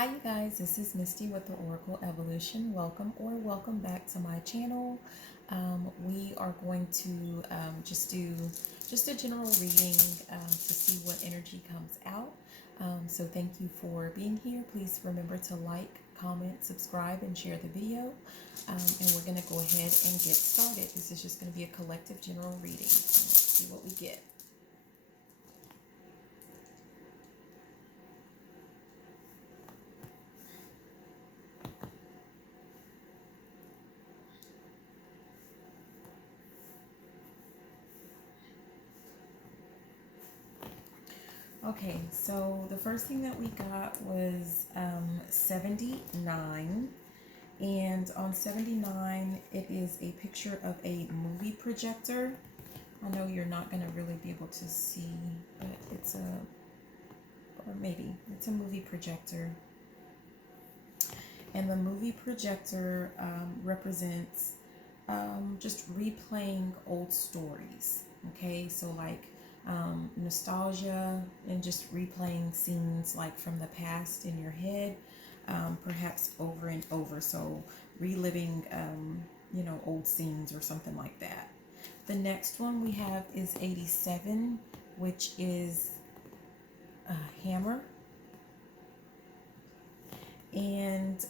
Hi you guys, this is Misty with the Oracle Evolution. Welcome back to my channel. We are going to just do a general reading to see what energy comes out. So thank you for being here. Please remember to like, comment, subscribe, and share the video. And we're going to go ahead and get started. This is just going to be a collective general reading. Let's see what we get. Okay, so the first thing that we got was 79. And on 79, it is a picture of a movie projector. I know you're not going to really be able to see, but it's a movie projector. And the movie projector represents just replaying old stories. Okay, so like nostalgia and just replaying scenes like from the past in your head, perhaps over and over. So reliving, old scenes or something like that. The next one we have is 87, which is a hammer. And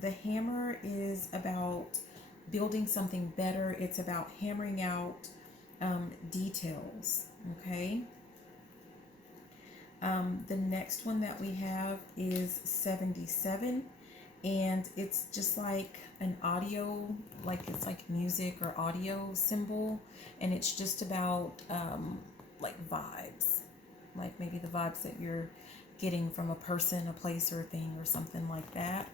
the hammer is about building something better. It's about hammering out details. Okay. The next one that we have is 77, and it's just like an audio, like it's like music or audio symbol, and it's just about like vibes, like maybe the vibes that you're getting from a person, a place, or a thing, or something like that.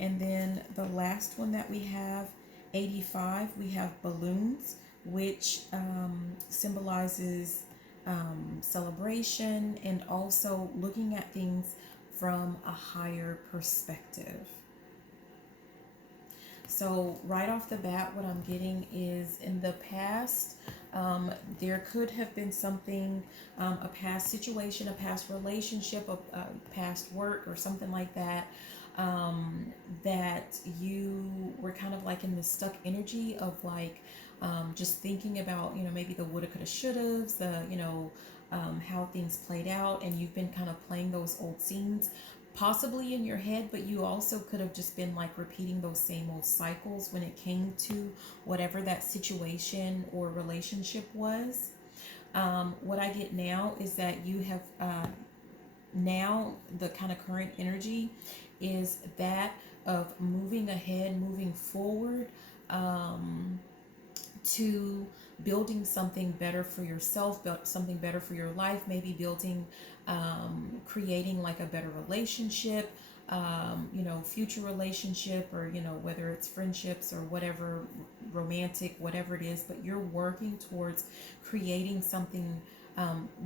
And then the last one that we have, 85, we have balloons, which symbolizes celebration and also looking at things from a higher perspective. So right off the bat, what I'm getting is in the past, there could have been something, a past situation, a past relationship, a past work, or something like that, that you were kind of like in the stuck energy of like, just thinking about, maybe the woulda, coulda, shouldas, the, how things played out, and you've been kind of playing those old scenes possibly in your head, but you also could have just been like repeating those same old cycles when it came to whatever that situation or relationship was. What I get now is that you have now the kind of current energy is that of moving ahead, moving forward, to building something better for yourself, something better for your life, maybe building, creating like a better relationship, future relationship, or, whether it's friendships or whatever, romantic, whatever it is, but you're working towards creating something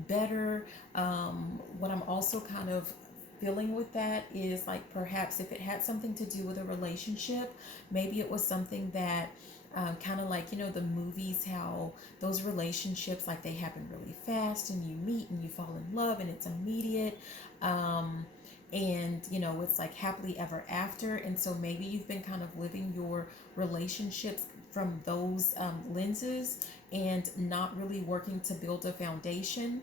better. What I'm also kind of feeling with that is like perhaps if it had something to do with a relationship, maybe it was something that kind of like, the movies, how those relationships, like they happen really fast and you meet and you fall in love and it's immediate. And it's like happily ever after. And so maybe you've been kind of living your relationships from those lenses and not really working to build a foundation.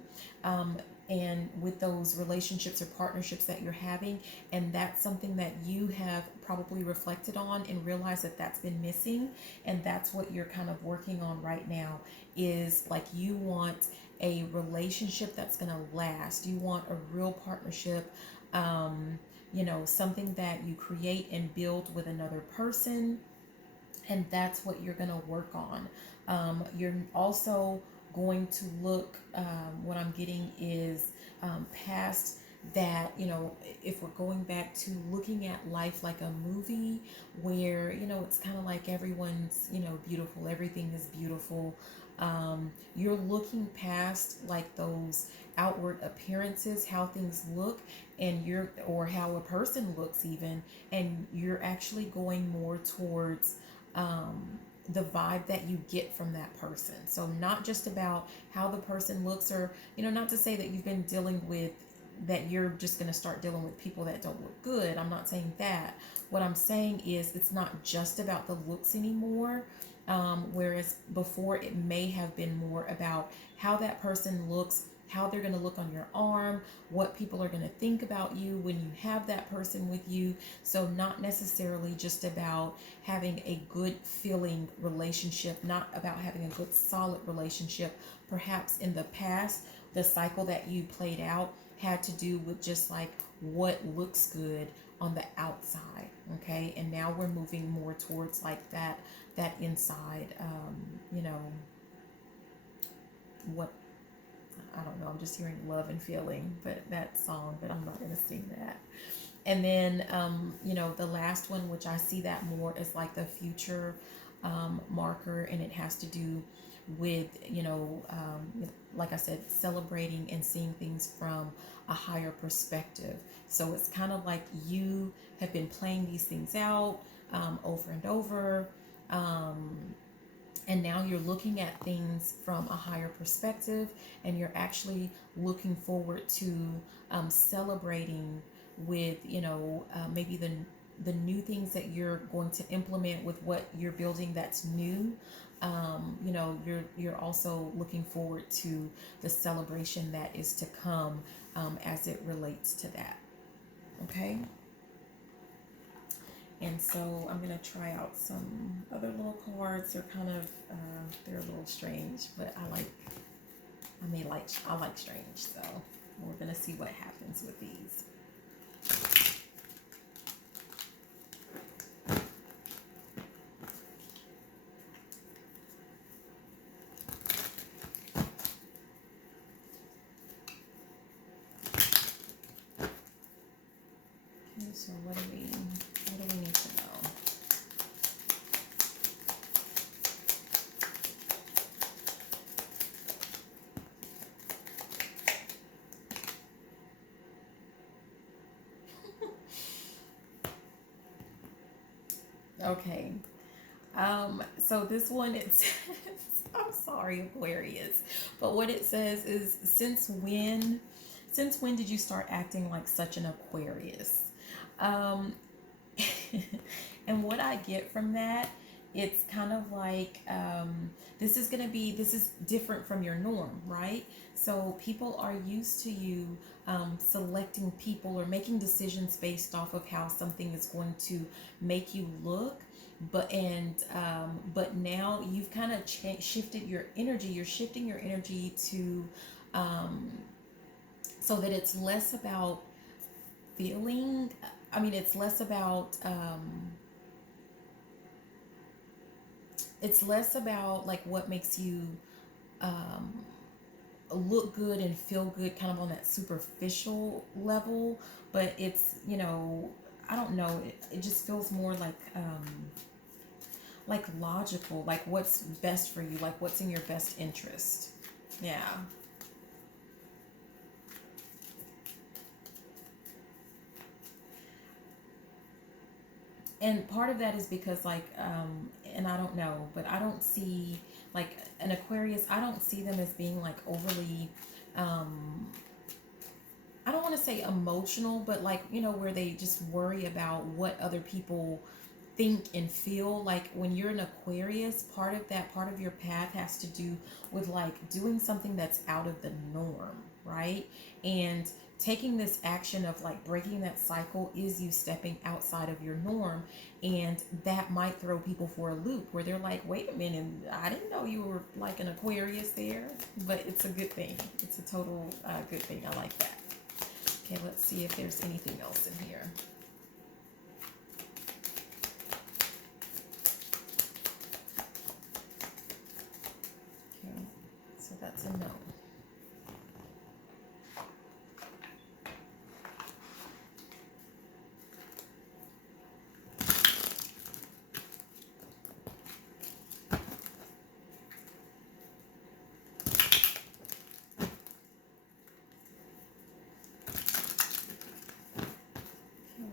And with those relationships or partnerships that you're having, and that's something that you have probably reflected on and realized that that's been missing, and that's what you're kind of working on right now, is like you want a relationship that's going to last. You want a real partnership, something that you create and build with another person, and that's what you're going to work on. You're also going to look, what I'm getting is past that, if we're going back to looking at life like a movie where, it's kind of like everyone's, beautiful, everything is beautiful. You're looking past like those outward appearances, how things look, and or how a person looks even, and you're actually going more towards the vibe that you get from that person. So not just about how the person looks, or not to say that you've been dealing with that you're just going to start dealing with people that don't look good. I'm not saying that. What I'm saying is it's not just about the looks anymore. Whereas before it may have been more about how that person looks, how they're going to look on your arm, what people are going to think about you when you have that person with you. So not necessarily just about having a good feeling relationship, not about having a good solid relationship. Perhaps in the past, the cycle that you played out had to do with just like what looks good on the outside, okay? And now we're moving more towards like that inside, you know, what, I don't know, I'm just hearing love and feeling, but that song, but I'm not going to sing that. And then, you know, the last one, which I see that more as like the future marker, and it has to do with, you know, like I said, celebrating and seeing things from a higher perspective. So it's kind of like you have been playing these things out over and over. And now you're looking at things from a higher perspective, and you're actually looking forward to celebrating with, you know, maybe the new things that you're going to implement with what you're building that's new. You know, you're also looking forward to the celebration that is to come as it relates to that. Okay. And so I'm going to try out some other little cards. They're kind of, they're a little strange, but I like strange. So we're going to see what happens with these. Okay, so what do we need to know? Okay. So this one, it says, I'm sorry, Aquarius, but what it says is, since when did you start acting like such an Aquarius? Um, and what I get from that, it's kind of like, this is different from your norm, right? So people are used to you selecting people or making decisions based off of how something is going to make you look. But now you've kind of shifted your energy. You're shifting your energy to, so that it's less about feeling. I mean, it's less about like what makes you look good and feel good, kind of on that superficial level. But it's, you know, I don't know. It just feels more like logical, like what's best for you, like what's in your best interest. Yeah. And part of that is because like, and I don't know, but I don't see like an Aquarius, I don't see them as being like overly, I don't want to say emotional, but like, you know, where they just worry about what other people think and feel. Like when you're an Aquarius, part of your path has to do with like doing something that's out of the norm, right? And taking this action of like breaking that cycle is you stepping outside of your norm, and that might throw people for a loop where they're like, wait a minute, I didn't know you were like an Aquarius there. But it's a good thing. It's a total good thing. I like that. Okay, let's see if there's anything else in here. Okay, so that's a no.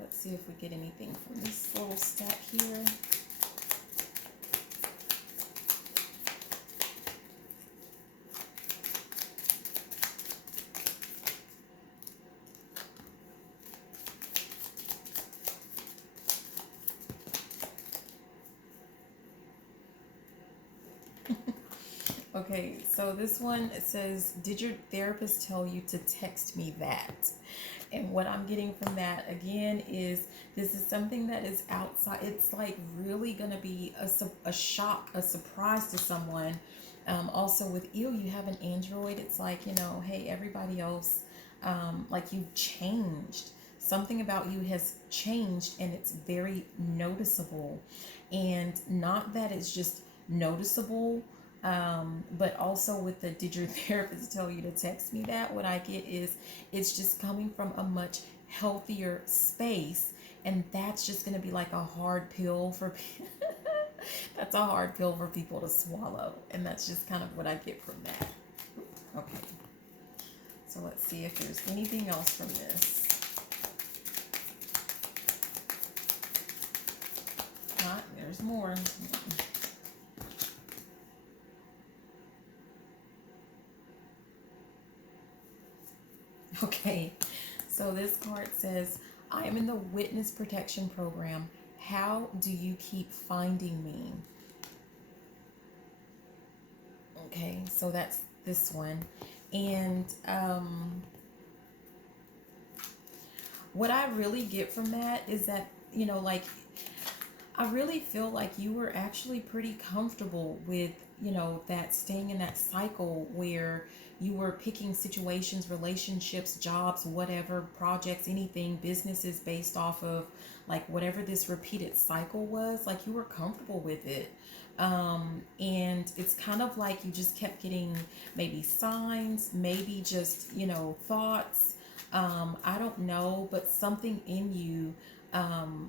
Let's see if we get anything from this little stack here. Okay, so this one, it says, did your therapist tell you to text me that? And what I'm getting from that again is this is something that is outside. It's like really going to be a shock, a surprise to someone. Also, with you have an Android. It's like, hey, everybody else, like you've changed. Something about you has changed and it's very noticeable. And not that it's just noticeable, but also with the did your therapist tell you to text me that? What I get is it's just coming from a much healthier space, and that's just going to be like a hard pill for that's a hard pill for people to swallow, and that's just kind of what I get from that. Okay, so let's see if there's anything else from this. Not, there's more. Okay, so this card says, I am in the witness protection program. How do you keep finding me? Okay, so that's this one. And what I really get from that is that, like, I really feel like you were actually pretty comfortable with, that staying in that cycle where you were picking situations, relationships, jobs, whatever, projects, anything, businesses based off of like whatever this repeated cycle was, like you were comfortable with it. And it's kind of like you just kept getting maybe signs, maybe just, thoughts. I don't know, but something in you,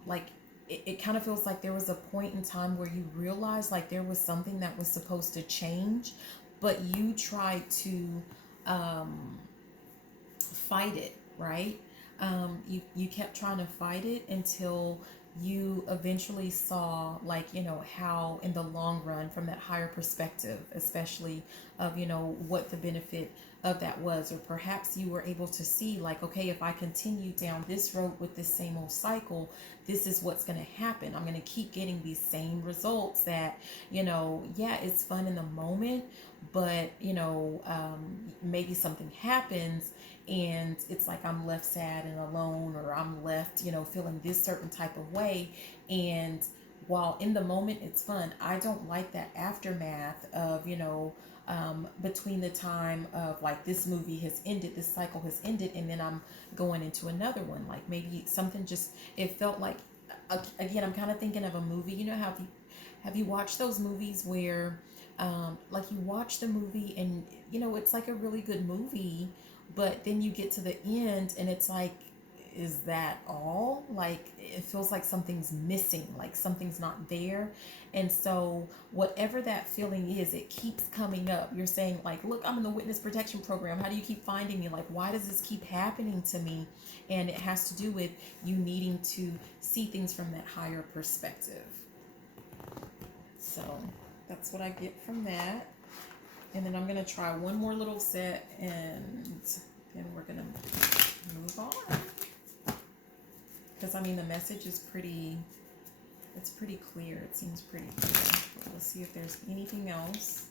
like it kind of feels like there was a point in time where you realized like there was something that was supposed to change, but you tried to fight it, right? You kept trying to fight it until you eventually saw, like, how in the long run, from that higher perspective, especially of, what the benefit of that was. Or perhaps you were able to see, like, okay, if I continue down this road with this same old cycle, this is what's going to happen. I'm going to keep getting these same results that, yeah, it's fun in the moment, but, maybe something happens and it's like I'm left sad and alone, or I'm left, feeling this certain type of way. And while in the moment it's fun, I don't like that aftermath of, between the time of like this movie has ended, this cycle has ended, and then I'm going into another one. Like maybe something just, it felt like, again, I'm kind of thinking of a movie. Have you watched those movies where, like you watch the movie and, it's like a really good movie, but then you get to the end and it's like, is that all? Like it feels like something's missing, like something's not there. And so whatever that feeling is, it keeps coming up. You're saying like, look, I'm in the witness protection program. How do you keep finding me? Like, why does this keep happening to me? And it has to do with you needing to see things from that higher perspective. So that's what I get from that. And then I'm going to try one more little set, and then we're going to move on. Because, I mean, the message is it's pretty clear. It seems pretty clear. But let's see if there's anything else.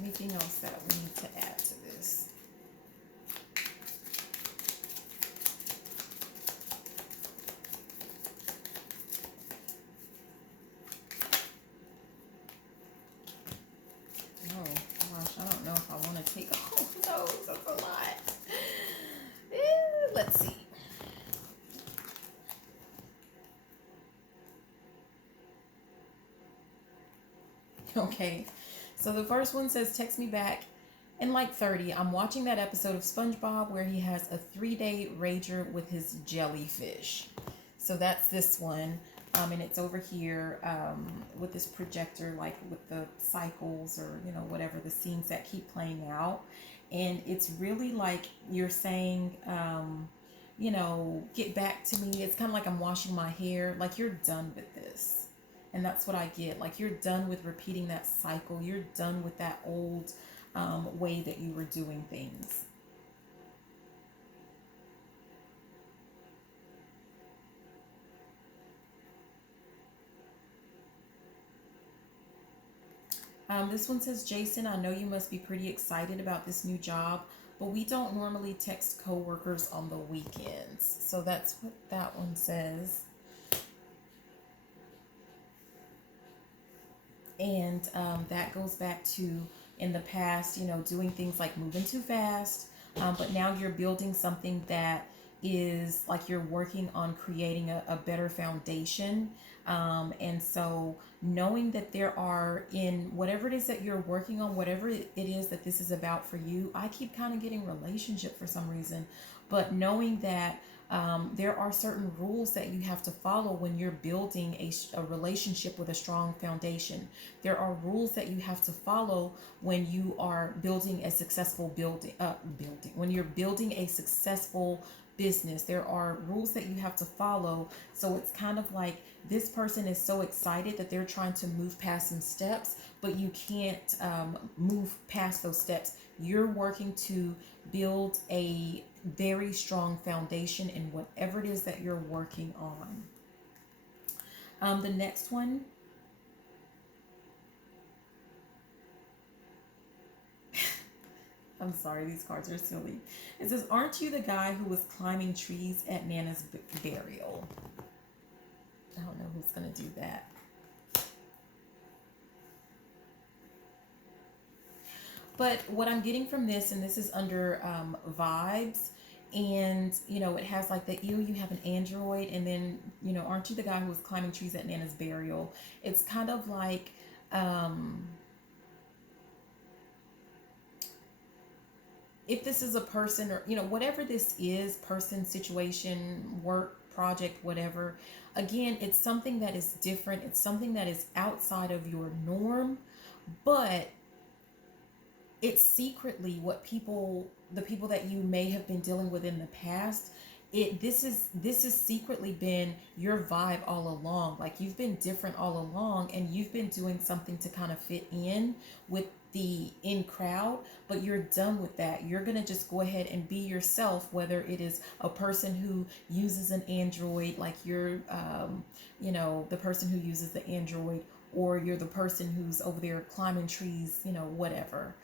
Anything else that we need to add to this. Oh gosh, I don't know if I want to take all of those. That's a lot. Let's see. Okay, so the first one says, text me back in like 30. I'm watching that episode of SpongeBob where he has a 3-day rager with his jellyfish. So that's this one. And it's over here with this projector, like with the cycles or, whatever, the scenes that keep playing out. And it's really like you're saying, get back to me. It's kind of like I'm washing my hair. Like you're done with this. And that's what I get. Like you're done with repeating that cycle. You're done with that old way that you were doing things. This one says, Jason, I know you must be pretty excited about this new job, but we don't normally text coworkers on the weekends. So that's what that one says. And that goes back to in the past, doing things like moving too fast. But now you're building something that is like you're working on creating a better foundation. And so knowing that there are in whatever it is that you're working on, whatever it is that this is about for you, I keep kind of getting relationship for some reason, but knowing that there are certain rules that you have to follow when you're building a relationship with a strong foundation. There are rules that you have to follow when you are building a successful when you're building a successful business. There are rules that you have to follow. So it's kind of like this person is so excited that they're trying to move past some steps, but you can't move past those steps. You're working to build a very strong foundation in whatever it is that you're working on. The next one, I'm sorry, these cards are silly. It says, aren't you the guy who was climbing trees at Nana's burial? I don't know who's going to do that. But what I'm getting from this, and this is under vibes, and it has like the you have an android, and then aren't you the guy who was climbing trees at Nana's burial? It's kind of like if this is a person, or whatever this is, person, situation, work, project, whatever, again, it's something that is different. It's something that is outside of your norm, but it's secretly what the people that you may have been dealing with in the past, this has secretly been your vibe all along. Like, you've been different all along, and you've been doing something to kind of fit in with the in crowd, but you're done with that. You're gonna just go ahead and be yourself, whether it is a person who uses an android, like you're the person who uses the android, or you're the person who's over there climbing trees, whatever.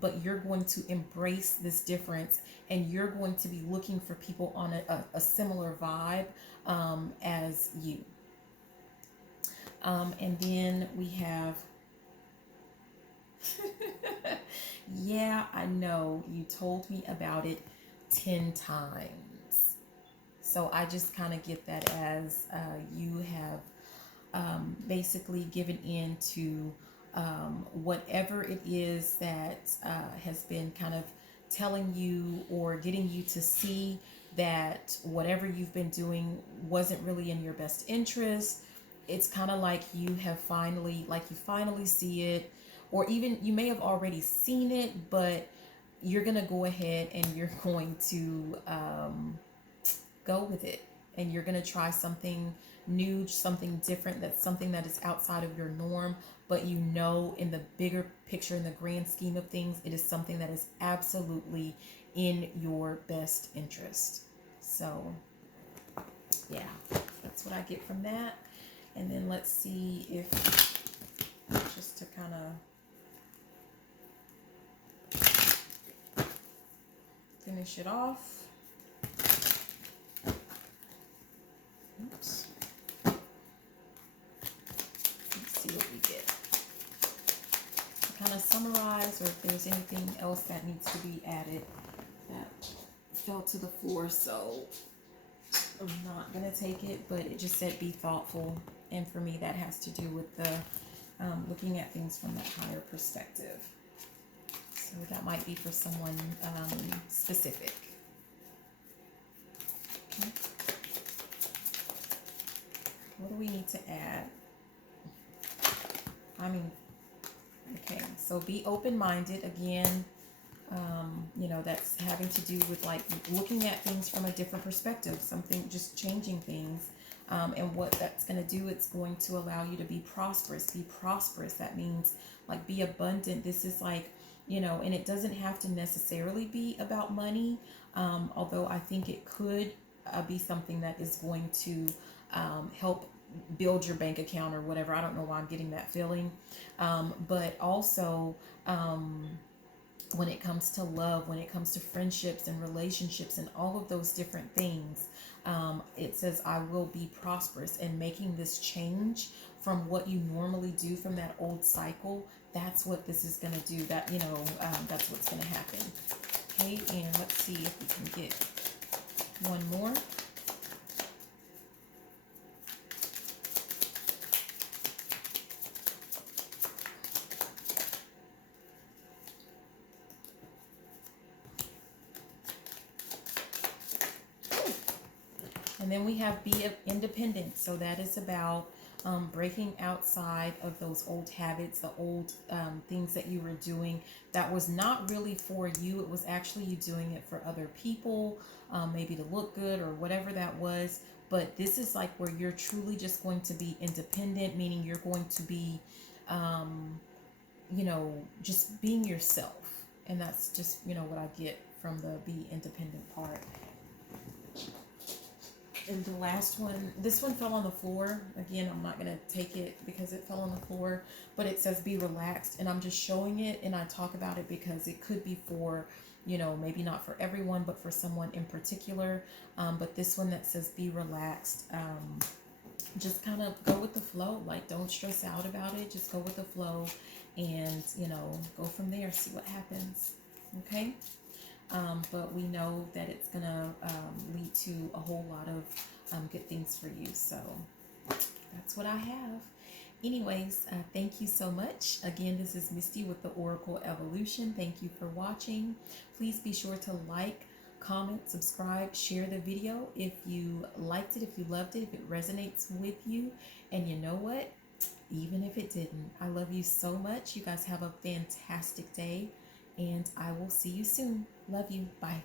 But you're going to embrace this difference, and you're going to be looking for people on a similar vibe as you. And then we have, yeah, I know, you told me about it 10 times. So I just kind of get that as you have basically given in to whatever it is that has been kind of telling you or getting you to see that whatever you've been doing wasn't really in your best interest. It's kind of like you finally see it, or even you may have already seen it, but you're going to go ahead and you're going to go with it, and you're going to try something new, something different, that's something that is outside of your norm, but in the bigger picture, in the grand scheme of things, it is something that is absolutely in your best interest. So yeah, that's what I get from that. And then let's see if, just to kind of finish it off. Oops. Let's see what we get. To kind of summarize, or if there's anything else that needs to be added that fell to the floor, so I'm not going to take it, but it just said be thoughtful. And for me, that has to do with the looking at things from that higher perspective. So that might be for someone specific. Okay. What do we need to add? Okay, so be open-minded again. That's having to do with like looking at things from a different perspective, something, just changing things. And what that's going to do, it's going to allow you to be prosperous. Be prosperous. That means like be abundant. This is like, and it doesn't have to necessarily be about money. Although I think it could be something that is going to help build your bank account or whatever. I don't know why I'm getting that feeling. But also, when it comes to love, when it comes to friendships and relationships and all of those different things, it says, I will be prosperous, and making this change from what you normally do from that old cycle. That's what this is going to do. That, that's what's going to happen. Okay, and let's see if we can get one more. And then we have be independent. So that is about breaking outside of those old habits, the old things that you were doing that was not really for you. It was actually you doing it for other people, maybe to look good or whatever that was. But this is like where you're truly just going to be independent, meaning you're going to be, just being yourself. And that's just, what I get from the be independent part. And the last one, this one fell on the floor. Again, I'm not going to take it because it fell on the floor, but it says be relaxed. And I'm just showing it, and I talk about it because it could be for, maybe not for everyone, but for someone in particular. But this one that says be relaxed, just kind of go with the flow. Like, don't stress out about it. Just go with the flow and, go from there, see what happens. Okay. But we know that it's going to lead to a whole lot of good things for you. So that's what I have. Anyways, thank you so much. Again, this is Misty with the Oracle Evolution. Thank you for watching. Please be sure to like, comment, subscribe, share the video if you liked it, if you loved it, if it resonates with you. And you know what? Even if it didn't, I love you so much. You guys have a fantastic day, and I will see you soon. Love you. Bye.